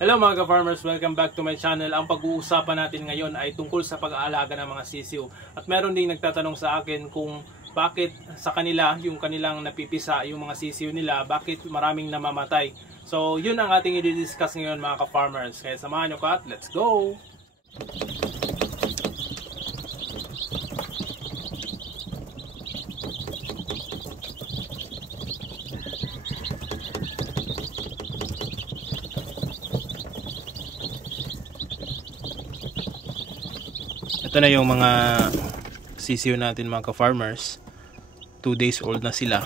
Hello mga ka-farmers, welcome back to my channel. Ang pag-uusapan natin ngayon ay tungkol sa pag-aalaga ng mga sisiw. At meron ding nagtatanong sa akin kung bakit sa kanila, yung kanilang napipisa, yung mga sisiw nila, bakit maraming namamatay. So yun ang ating i-discuss ngayon mga ka-farmers. Kaya samahan nyo ko at let's go! Ito na yung mga sisiw natin mga ka-farmers. 2 days old na sila.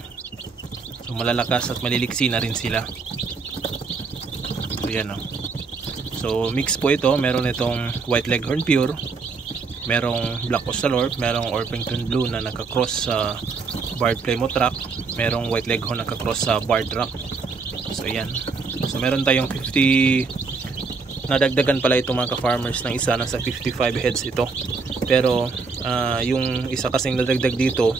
So malalakas at maliliksi na rin sila. So yan o. So mix po ito. Meron itong white leghorn pure, merong black Australorp, merong Orpington blue na nakakross sa barred Plymouth Rock, merong white leghorn nakakross sa barred rock. So yan. So meron tayong 50. Nadagdagan pala ito mga ka-farmers ng isa, nasa 55 heads ito. Pero yung isa kasing nadagdag dito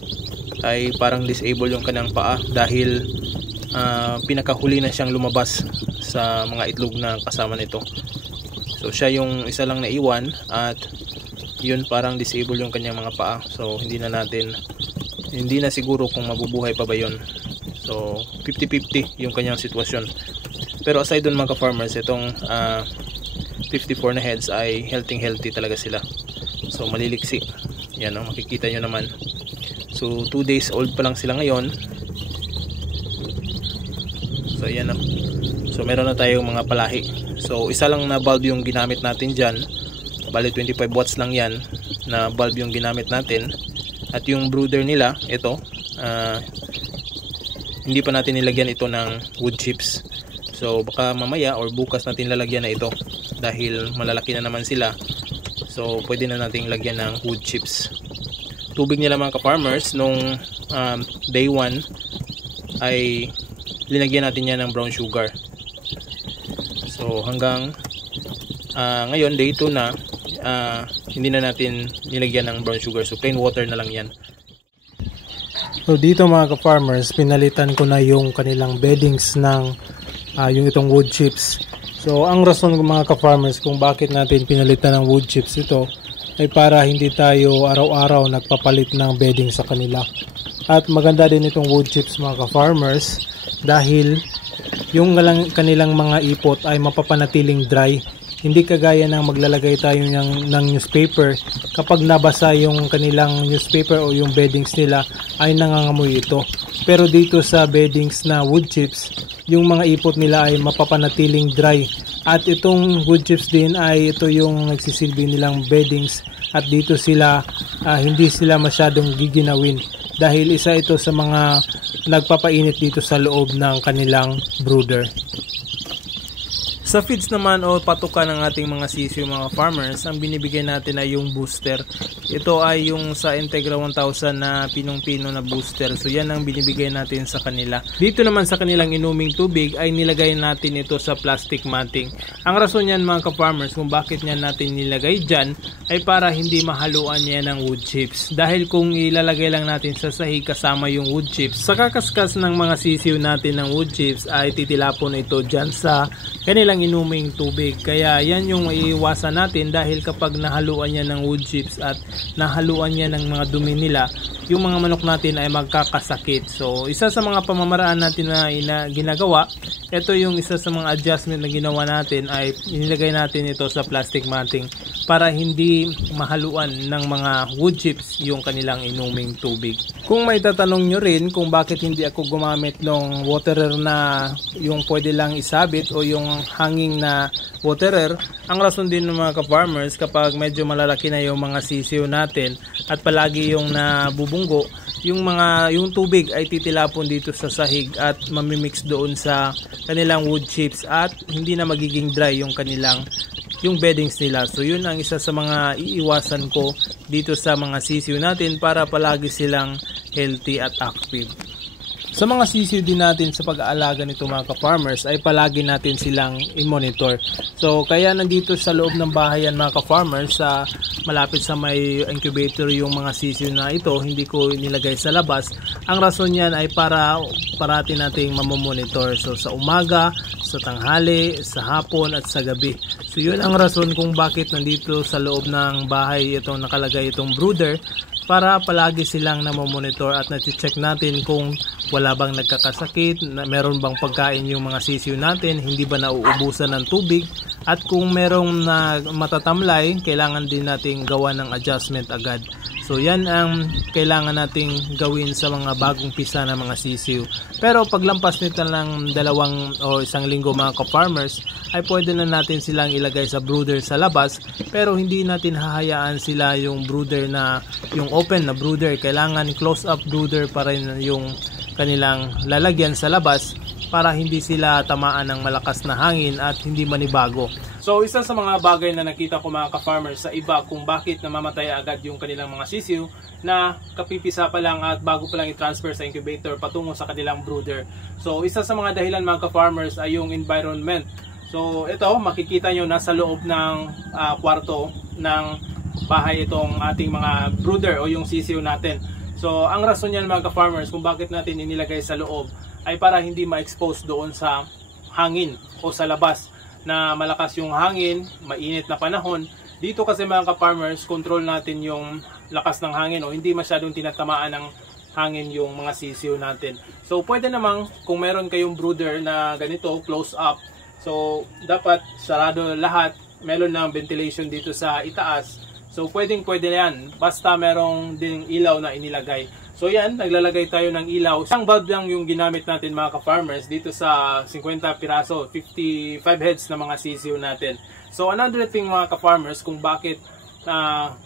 ay parang disable yung kanyang paa dahil pinakahuli na siyang lumabas sa mga itlog na kasama nito. So siya yung isa lang naiwan at yun parang disable yung kanyang mga paa. So hindi na siguro kung mabubuhay pa ba yun. So 50-50 yung kanyang sitwasyon. Pero aside dun mga ka-farmers, itong 54 na heads ay healthy talaga sila. So maliliksi. Yan o, makikita nyo naman. So 2 days old pa lang sila ngayon. So yan o. So meron na tayong mga palahi. So isa lang na bulb yung ginamit natin dyan. Bali 25 watts lang yan na bulb yung ginamit natin. At yung brooder nila, ito, hindi pa natin nilagyan ito ng wood chips. So baka mamaya or bukas natin lalagyan na ito dahil malalaki na naman sila. So pwede na nating lagyan ng wood chips. Tubig nila mga ka-farmers nung day 1 ay linagyan natin yan ng brown sugar. So hanggang ngayon day 2 na hindi na natin nilagyan ng brown sugar. So plain water na lang yan. So dito mga ka-farmers, pinalitan ko na yung kanilang beddings ng yung itong wood chips. So ang rason ng mga ka-farmers kung bakit natin pinalitan ng wood chips ito ay para hindi tayo araw-araw nagpapalit ng bedding sa kanila. At maganda din itong wood chips mga ka-farmers dahil yung kanilang mga ipot ay mapapanatiling dry. Hindi kagaya ng maglalagay tayo ng newspaper, kapag nabasa yung kanilang newspaper o yung beddings nila ay nangangamoy ito. Pero dito sa beddings na wood chips, yung mga ipot nila ay mapapanatiling dry. At itong wood chips din ay ito yung nagsisilbi nilang beddings at dito sila hindi sila masyadong giginawin dahil isa ito sa mga nagpapainit dito sa loob ng kanilang brooder. Sa feeds naman o patukan ng ating mga sisiw mga farmers, ang binibigay natin ay yung booster. Ito ay yung sa Integra 1000 na pinong-pino na booster. So yan ang binibigay natin sa kanila. Dito naman sa kanilang inuming tubig ay nilagay natin ito sa plastic matting. Ang rason yan mga ka-farmers kung bakit niya natin nilagay dyan ay para hindi mahaluan niya ng wood chips. Dahil kung ilalagay lang natin sa sahig kasama yung wood chips, sa kakaskas ng mga sisiw natin ng wood chips ay titilapon ito dyan sa kanilang inuming tubig. Kaya yan yung iiwasan natin dahil kapag nahaluan niya ng wood chips at nahaluan niya ng mga dumi nila, yung mga manok natin ay magkakasakit. So isa sa mga pamamaraan natin na ginagawa, ito yung isa sa mga adjustment na ginawa natin ay inilagay natin ito sa plastic matting para hindi mahaluan ng mga wood chips yung kanilang inuming tubig. Kung may tatanong nyo rin kung bakit hindi ako gumamit ng waterer na yung pwede lang isabit o yung hanging na waterer, ang rason din ng mga ka-farmers kapag medyo malalaki na yung mga sisiw natin at palagi yung nabubunggo, yung tubig ay titilapon dito sa sahig at mamimix doon sa kanilang wood chips at hindi na magiging dry yung beddings nila. So yun ang isa sa mga iiwasan ko dito sa mga sisiw natin para palagi silang healthy at active. Sa mga sisiw din natin sa pag-aalaga nito mga ka-farmers ay palagi natin silang i-monitor. So kaya nandito sa loob ng bahay yan mga ka-farmers, sa malapit sa may incubator yung mga sisiw na ito, hindi ko nilagay sa labas. Ang rason yan ay para parati nating mamomonitor. So sa umaga, sa tanghali, sa hapon at sa gabi. So yun ang rason kung bakit nandito sa loob ng bahay itong nakalagay itong brooder, para palagi silang namomonitor at na-check natin kung wala bang nagkakasakit, meron bang pagkain yung mga sisiw natin, hindi ba nauubusan ng tubig, at kung merong matatamlay, kailangan din nating gawa ng adjustment agad. So yan ang kailangan nating gawin sa mga bagong pisa ng mga sisiw. Pero paglampas nito ng 2 o 1 linggo mga ka-farmers, ay pwede na natin silang ilagay sa brooder sa labas, pero hindi natin hahayaan sila yung brooder na yung open na brooder. Kailangan close up brooder pa rin yung kanilang lalagyan sa labas para hindi sila tamaan ng malakas na hangin at hindi manibago. So isa sa mga bagay na nakita ko mga ka-farmers sa iba kung bakit namamatay agad yung kanilang mga sisiw na kapipisa pa lang at bago pa lang i-transfer sa incubator patungo sa kanilang brooder. So isa sa mga dahilan mga ka-farmers ay yung environment. So ito makikita nyo nasa loob ng kwarto ng bahay itong ating mga brooder o yung sisiw natin. So ang rason yan mga ka-farmers kung bakit natin inilagay sa loob ay para hindi ma-expose doon sa hangin o sa labas na malakas yung hangin, mainit na panahon. Dito kasi mga ka-farmers, control natin yung lakas ng hangin o hindi masyadong tinatamaan ng hangin yung mga sisiw natin. So pwede namang kung meron kayong brooder na ganito, close up, so dapat sarado lahat, meron ng ventilation dito sa itaas. So pwede yan, basta merong ding ilaw na inilagay. So yan, naglalagay tayo ng ilaw. Isang bulb lang yung ginamit natin mga ka-farmers dito sa 50 piraso, 55 heads na mga sisiw natin. So another thing mga ka-farmers kung bakit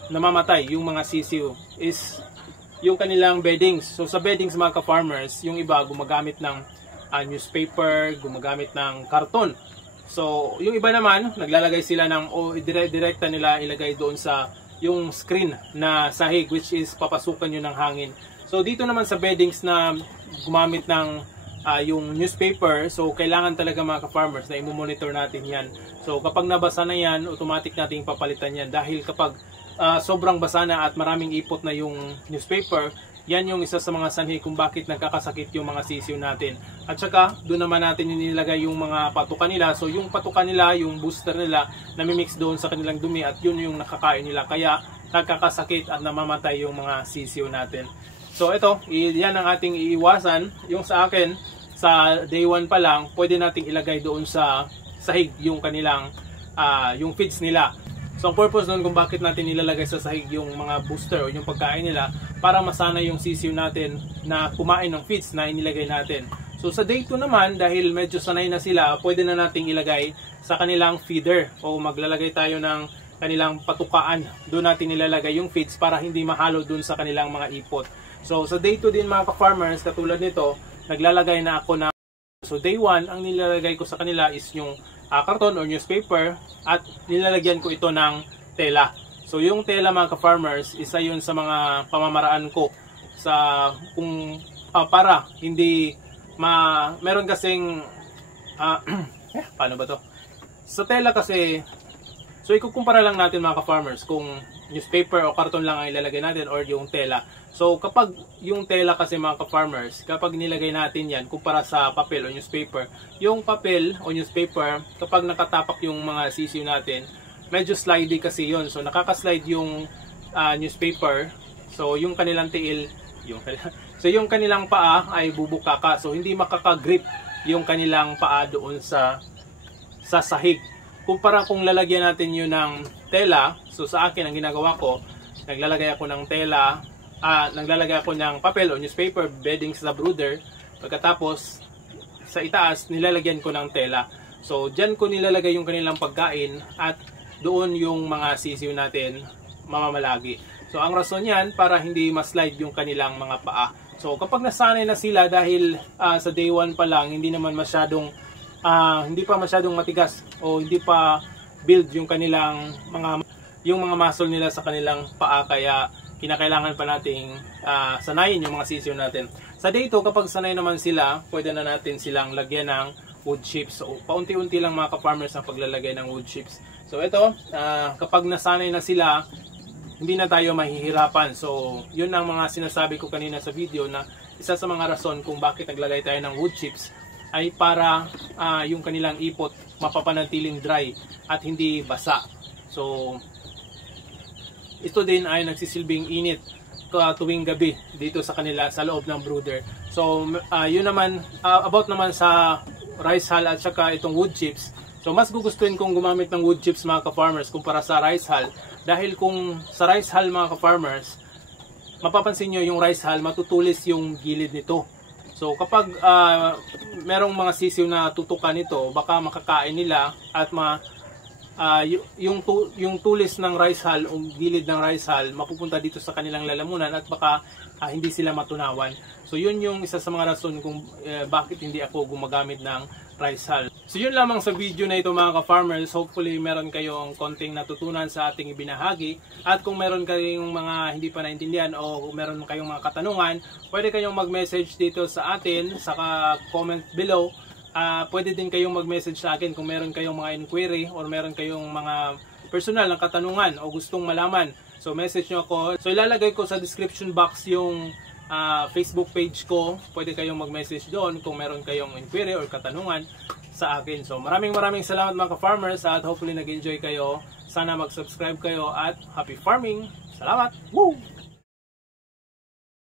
namamatay yung mga sisiw is yung kanilang beddings. So sa beddings mga ka-farmers, yung iba gumagamit ng newspaper, gumagamit ng karton. So yung iba naman, naglalagay sila ng direkta nila ilagay doon sa yung screen na sahig which is papasukan yun ng hangin. So dito naman sa beddings na gumamit ng yung newspaper, so kailangan talaga mga ka-farmers na i-monitor natin yan. So kapag nabasa na yan, automatic nating papalitan yan dahil kapag sobrang basa na at maraming ipot na yung newspaper, yan yung isa sa mga sanhi kung bakit nagkakasakit yung mga sisiw natin. At saka doon naman natin nilagay yung mga patukan nila. So yung patukan nila, yung booster nila, namimix doon sa kanilang dumi at yun yung nakakain nila. Kaya nagkakasakit at namamatay yung mga sisiw natin. So ito, yan ang ating iiwasan. Yung sa akin, sa day 1 pa lang, pwede nating ilagay doon sa sahig yung kanilang, yung feeds nila. So ang purpose doon kung bakit natin nilalagay sa sahig yung mga booster o yung pagkain nila, para masana yung sisiw natin na kumain ng feeds na inilagay natin. So sa day 2 naman, dahil medyo sanay na sila, pwede na nating ilagay sa kanilang feeder o maglalagay tayo ng kanilang patukaan. Doon natin nilalagay yung feeds para hindi mahalo doon sa kanilang mga ipot. So sa day 2 din mga ka-farmers, katulad nito, naglalagay na ako ng, so day 1, ang nilalagay ko sa kanila is yung karton or newspaper at nilalagyan ko ito ng tela. So yung tela mga ka-farmers, isa yun sa mga pamamaraan ko sa kung para hindi meron kasing paano ba to? Sa tela kasi, so ikukumpara lang natin mga ka-farmers kung newspaper o karton lang ang ilalagay natin or yung tela. So kapag yung tela kasi mga ka-farmers, kapag nilagay natin yan kumpara sa papel o newspaper, yung papel o newspaper kapag nakatapak yung mga sisiw natin, medyo slidey kasi yun. So nakaka-slide yung newspaper. So yung kanilang tiil, yung kanilang paa ay bubukaka. So hindi makaka-grip yung kanilang paa doon sa sahig. Kumpara kung lalagyan natin yun ng tela, so sa akin ang ginagawa ko, naglalagay ako ng tela, naglalagay ako ng papel o newspaper bedding sa brooder. Pagkatapos sa itaas nilalagyan ko ng tela. So diyan ko nilalagay yung kanilang pagkain at doon yung mga sisiw natin mamamalagi. So ang rason yan para hindi ma-slide yung kanilang mga paa. So kapag nasanay na sila dahil sa day 1 pa lang hindi naman masyadong hindi pa masyadong matigas o hindi pa build yung kanilang mga muscle nila sa kanilang paa, kaya kinakailangan pa nating sanayin yung mga sisiyo natin. Sa day 2, kapag sanay naman sila, pwede na natin silang lagyan ng wood chips. So, paunti-unti lang mga ka-farmers ang paglalagay ng wood chips. So, ito, kapag nasanay na sila, hindi na tayo mahihirapan. So, yun ang mga sinasabi ko kanina sa video na isa sa mga rason kung bakit naglagay tayo ng wood chips ay para yung kanilang ipot mapapanatiling dry at hindi basa. So, ito din ay nagsisilbing init tuwing gabi dito sa kanila sa loob ng brooder. So, yun naman, about naman sa rice hull at saka itong wood chips. So, mas gugustuhin kong gumamit ng wood chips mga ka-farmers kumpara sa rice hull. Dahil kung sa rice hull mga ka-farmers, mapapansin nyo yung rice hull, matutulis yung gilid nito. So, kapag merong mga sisiw na tutukan nito, baka makakain nila at yung tulis ng rice hull o gilid ng rice hull mapupunta dito sa kanilang lalamunan at baka hindi sila matunawan. So yun yung isa sa mga rason kung bakit hindi ako gumagamit ng rice hull. So yun lamang sa video na ito mga ka-farmers. Hopefully meron kayong konting natutunan sa ating ibinahagi. At kung meron kayong mga hindi pa naintindihan o meron kayong mga katanungan, pwede kayong mag-message dito sa atin sa comment below. Pwede din kayong mag-message sa akin kung meron kayong mga inquiry or meron kayong mga personal na katanungan o gustong malaman. So message nyo ako. So ilalagay ko sa description box yung Facebook page ko. Pwede kayong mag-message doon kung meron kayong inquiry or katanungan sa akin. So maraming salamat mga ka-farmers at hopefully nag-enjoy kayo. Sana mag-subscribe kayo at happy farming. Salamat! Woo!